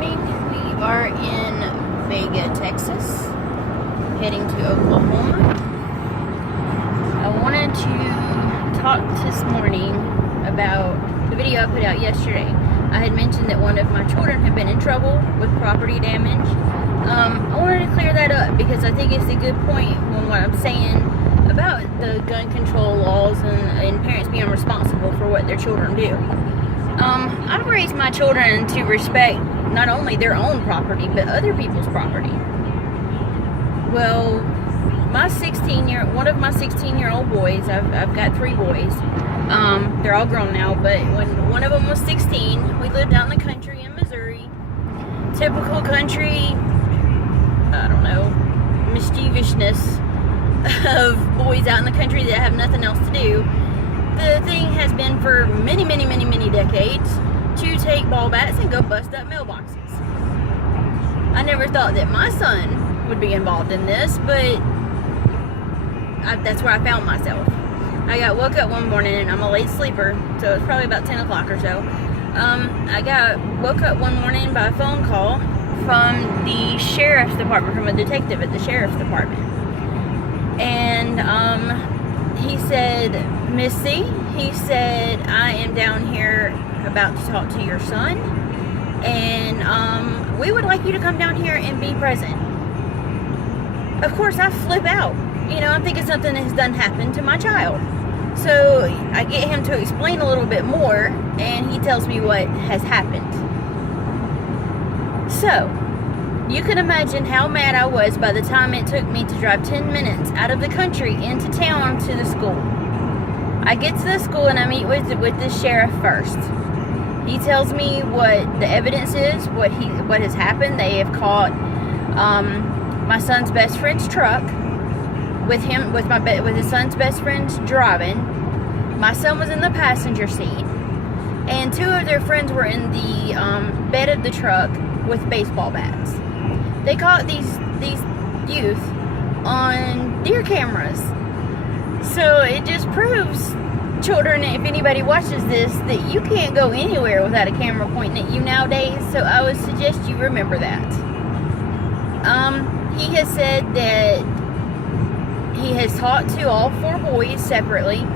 morning. We are in Vega, Texas, heading to Oklahoma. I wanted to talk this morning about the video I put out yesterday. I had mentioned that one of my children had been in trouble with property damage. I wanted to clear that up because I think it's a good point on what I'm saying about the gun control laws and parents being responsible for what their children do. I've raised my children to respect not only their own property, but other people's property. Well, one of my 16-year-old boys, I've got 3 boys. They're all grown now, but when one of them was 16, we lived out in the country in Missouri. Typical country, I don't know, mischievousness of boys out in the country that have nothing else to do. The thing has been for many decades to take ball bats and go bust up mailboxes. I never thought that my son would be involved in this, but that's where I found myself. I woke up one morning, and I'm a late sleeper, so it's probably about 10 o'clock or so. I woke up one morning by a phone call from the sheriff's department, from a detective at the sheriff's department. And he said, "Missy," he said, "I am down here about to talk to your son, and we would like you to come down here and be present." Of course, I flip out. I'm thinking something has done happened to my child. So I get him to explain a little bit more, and he tells me what has happened. So you can imagine how mad I was by the time it took me to drive 10 minutes out of the country into town to the school. I get to the school and I meet with the sheriff first. He tells me what the evidence is, what has happened. They have caught my son's best friend's truck with his son's best friend's driving. My son was in the passenger seat, and 2 of their friends were in the bed of the truck with baseball bats. They caught these youth on deer cameras. So it just proves, children, if anybody watches this, that you can't go anywhere without a camera pointing at you nowadays. So I would suggest you remember that. He has said that he has talked to all 4 boys separately.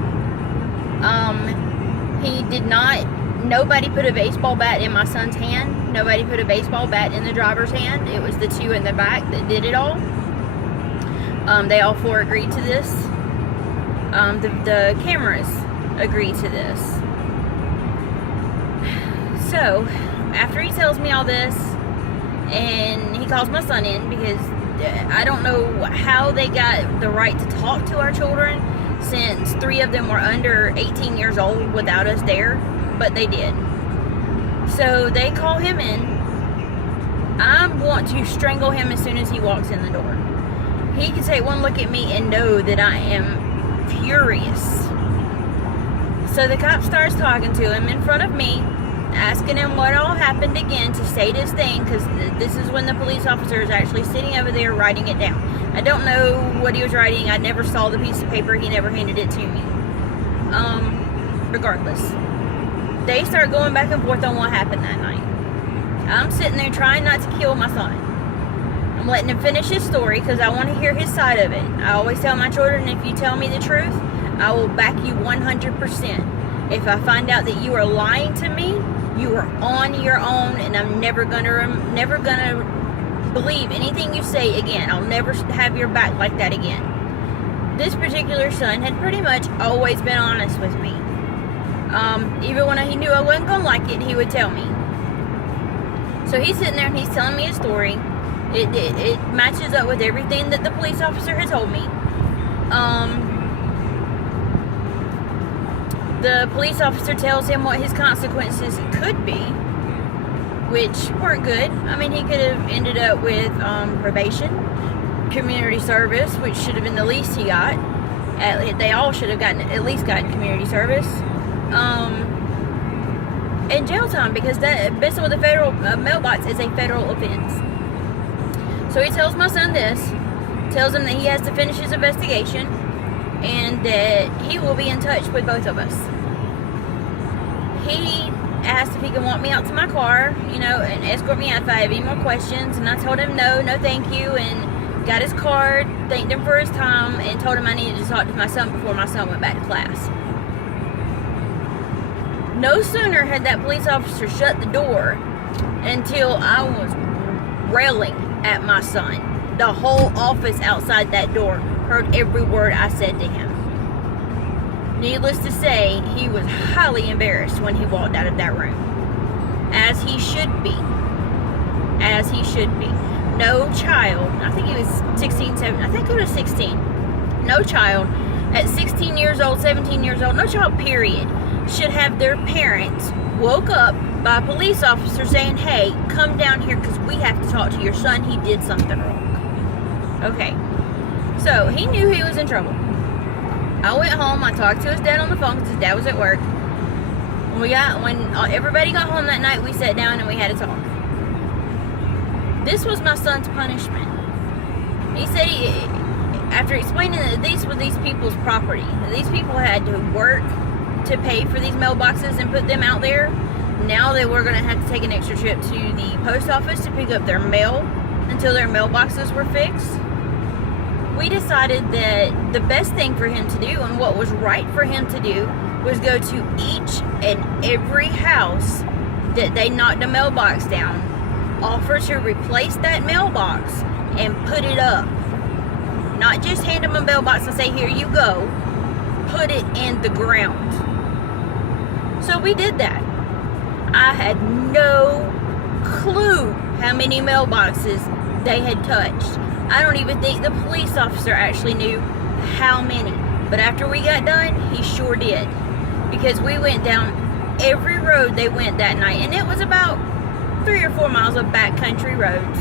Nobody put a baseball bat in my son's hand. Nobody put a baseball bat in the driver's hand. It was the 2 in the back that did it all. They all 4 agreed to this. The cameras agreed to this. So, after he tells me all this, and he calls my son in, because I don't know how they got the right to talk to our children, since 3 of them were under 18 years old without us there, but they did. So they call him in. I want to strangle him as soon as he walks in the door. He can take one look at me and know that I am furious. So the cop starts talking to him in front of me, asking him what all happened again to state his thing, because this is when the police officer is actually sitting over there writing it down. I don't know what he was writing. I never saw the piece of paper. He never handed it to me. Regardless, they start going back and forth on what happened that night. I'm sitting there trying not to kill my son. I'm letting him finish his story because I want to hear his side of it. I always tell my children, if you tell me the truth, I will back you 100%. If I find out that you are lying to me, you are on your own, and I'm never gonna believe anything you say again. I'll never have your back like that again. This particular son had pretty much always been honest with me. Even when he knew I wasn't gonna like it, he would tell me. So he's sitting there and he's telling me a story. It matches up with everything that the police officer had told me. The police officer tells him what his consequences could be, which weren't good. I mean, he could have ended up with probation, community service, which should have been the least he got. They all should have at least gotten community service. And jail time, because that messing with the federal mailbox is a federal offense. So he tells my son this, tells him that he has to finish his investigation, and that he will be in touch with both of us. He asked if he could walk me out to my car, and escort me out if I have any more questions. And I told him no thank you, and got his card, thanked him for his time, and told him I needed to talk to my son before my son went back to class. No sooner had that police officer shut the door until I was railing at my son. The whole office outside that door heard every word I said to him. Needless to say, he was highly embarrassed when he walked out of that room. As he should be. As he should be. No child, I think he was 16, 17, I think he was 16. No child at 16 years old, 17 years old, no child period, should have their parents woke up by a police officer saying, hey, come down here because we have to talk to your son. He did something wrong. Okay, so he knew he was in trouble. I went home, I talked to his dad on the phone because his dad was at work. When everybody got home that night, we sat down and we had a talk. This was my son's punishment. He said, after explaining that these were these people's property, these people had to work to pay for these mailboxes and put them out there. Now they were going to have to take an extra trip to the post office to pick up their mail until their mailboxes were fixed. We decided that the best thing for him to do and what was right for him to do was go to each and every house that they knocked a mailbox down, offer to replace that mailbox and put it up. Not just hand them a mailbox and say, here you go. Put it in the ground. So we did that. I had no clue how many mailboxes they had touched. I don't even think the police officer actually knew how many. But after we got done, he sure did. Because we went down every road they went that night. And it was about 3 or 4 miles of backcountry roads.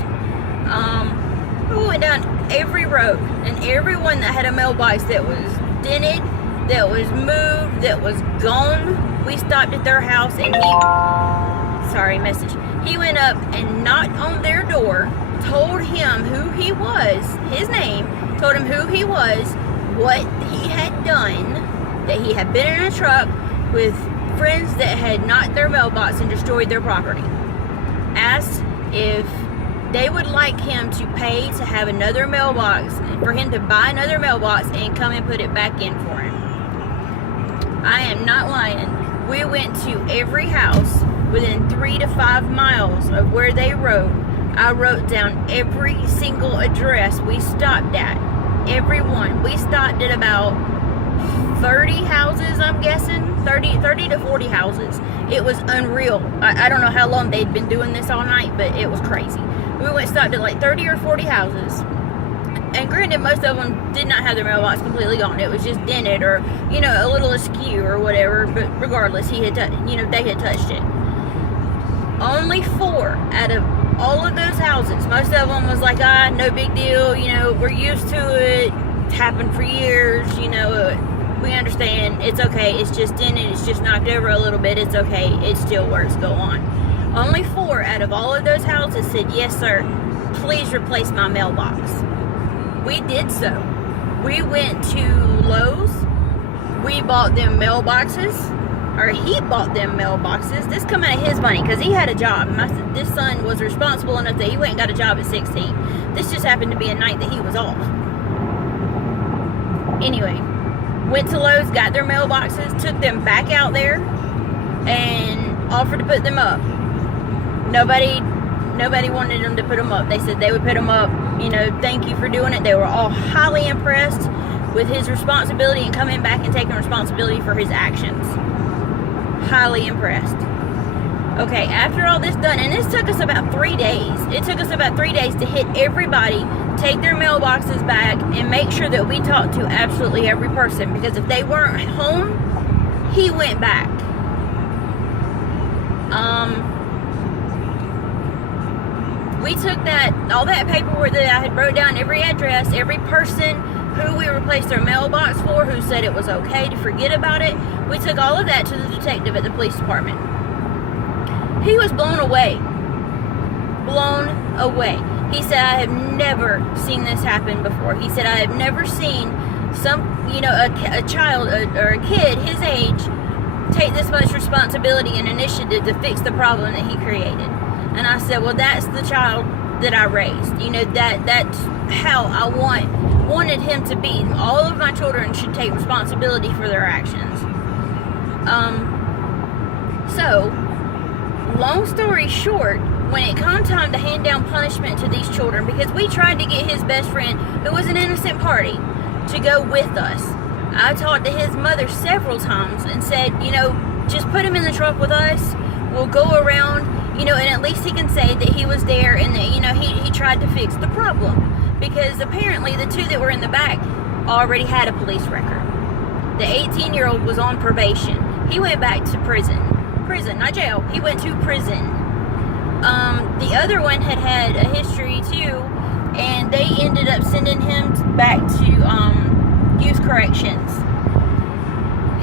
We went down every road. And every one that had a mailbox that was dented, that was moved, that was gone, we stopped at their house and he went up and knocked on their door, told him who he was, his name, told him who he was, what he had done, that he had been in a truck with friends that had knocked their mailbox and destroyed their property. Asked if they would like him to pay to have another mailbox, for him to buy another mailbox and come and put it back in for him. I am not lying. We went to every house within 3 to 5 miles of where they rode. I wrote down every single address we stopped at. Every one. We stopped at about 30 houses, I'm guessing. 30 to 40 houses. It was unreal. I don't know how long they'd been doing this all night, but it was crazy. We stopped at like 30 or 40 houses. And granted, most of them did not have their mailbox completely gone. It was just dented or, a little askew or whatever. But regardless, they had touched it. Only 4 out of all of those houses, most of them was like, no big deal, we're used to it, it's happened for years, we understand, it's okay, it's just dented, it's just knocked over a little bit, it's okay, it still works, go on. Only 4 out of all of those houses said, yes sir, please replace my mailbox. We did so. We went to Lowe's, we bought them mailboxes, or he bought them mailboxes. This come out of his money because he had a job. This son was responsible enough that he went and got a job at 16. This just happened to be a night that he was off. Anyway, went to Lowe's, got their mailboxes, took them back out there, and offered to put them up. Nobody wanted them to put them up. They said they would put them up. Thank you for doing it. They were all highly impressed with his responsibility and coming back and taking responsibility for his actions. Highly impressed. Okay, after all this done, and this took us about 3 days. It took us about 3 days to hit everybody, take their mailboxes back, and make sure that we talked to absolutely every person. Because if they weren't home, he went back. We took all that paperwork that I had wrote down, every address, every person who we replaced their mailbox for, who said it was okay to forget about it. We took all of that to the detective at the police department. He was blown away. Blown away. He said, I have never seen this happen before. He said, I have never seen a child or a kid his age take this much responsibility and initiative to fix the problem that he created. And I said, well, that's the child that I raised. You know, that's how I wanted him to be. All of my children should take responsibility for their actions. So, long story short, when it come time to hand down punishment to these children, because we tried to get his best friend, who was an innocent party, to go with us. I talked to his mother several times and said, you know, just put him in the truck with us. We'll go around, you know, and at least he can say that he was there and that, you know, he tried to fix the problem. Because apparently the two that were in the back already had a police record. The 18-year-old was on probation. He went back to prison, not jail. He went to prison. The other one had a history too, and they ended up sending him back to youth corrections.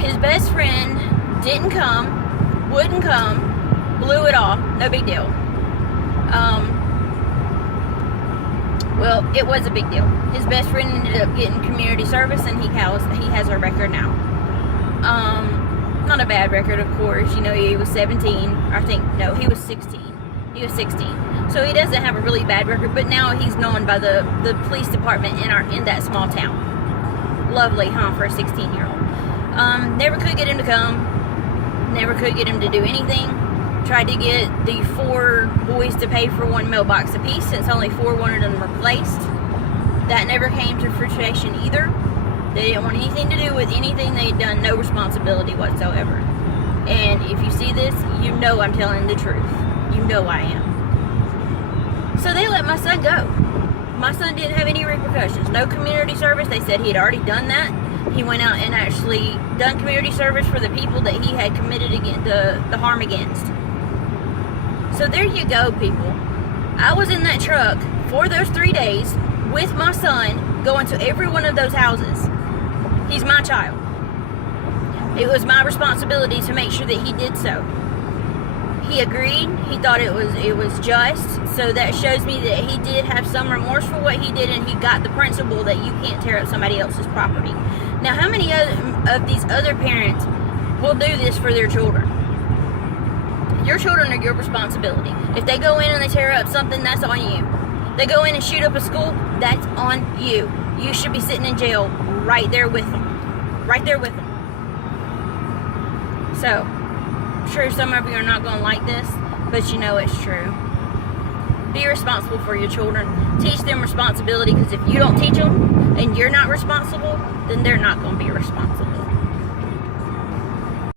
His best friend didn't come, wouldn't come, blew it off, no big deal. Well, it was a big deal. His best friend ended up getting community service, and he has a record now. Not a bad record, of course. You know, he was 17. I think, no, he was 16. He was 16. So he doesn't have a really bad record, but now he's known by the police department in that small town. Lovely, huh, for a 16-year-old. Never could get him to come. Never could get him to do anything. Tried to get the 4 boys to pay for 1 mailbox apiece, since only 4 wanted them replaced. That never came to fruition either. They didn't want anything to do with anything they'd done, no responsibility whatsoever. And if you see this, you know I'm telling the truth. You know I am. So they let my son go. My son didn't have any repercussions. No community service. They said he had already done that. He went out and actually done community service for the people that he had committed against, the harm against. So there you go, people. I was in that truck for those 3 days with my son, going to every one of those houses. He's my child. It was my responsibility to make sure that he did so. He agreed. He thought it was just. So that shows me that he did have some remorse for what he did, and he got the principle that you can't tear up somebody else's property. Now, how many of these other parents will do this for their children? Your children are your responsibility. If they go in and they tear up something, that's on you. They go in and shoot up a school, that's on you. You should be sitting in jail right there with them. Right there with them. So, I'm sure some of you are not going to like this, but you know it's true. Be responsible for your children. Teach them responsibility, because if you don't teach them and you're not responsible, then they're not going to be responsible.